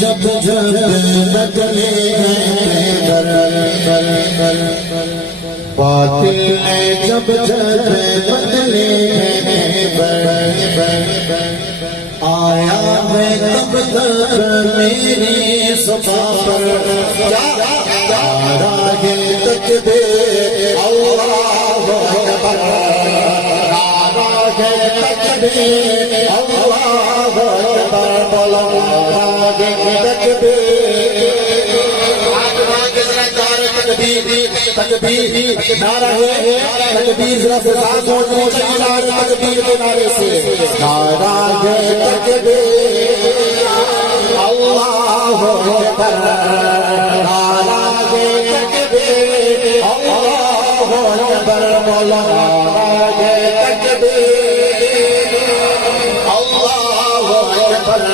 جب جب نکلے باطل نے جب جب بدلے آیا ہے تب تک میری صفا پر راہ تکبیر اللہ اکبر راہ تکبیر اللہ اکبر بولو راہ تکبیر تکبیر نعرہ ہے تکبیر ذرا سے ساتھ ہونے چاہیے نعرہ تکبیر کے نعرے سے نعرہ ہے تکبیر اللہ اکبر نعرہ ہے تکبیر اللہ اکبر مولا نعرہ ہے تکبیر اللہ اکبر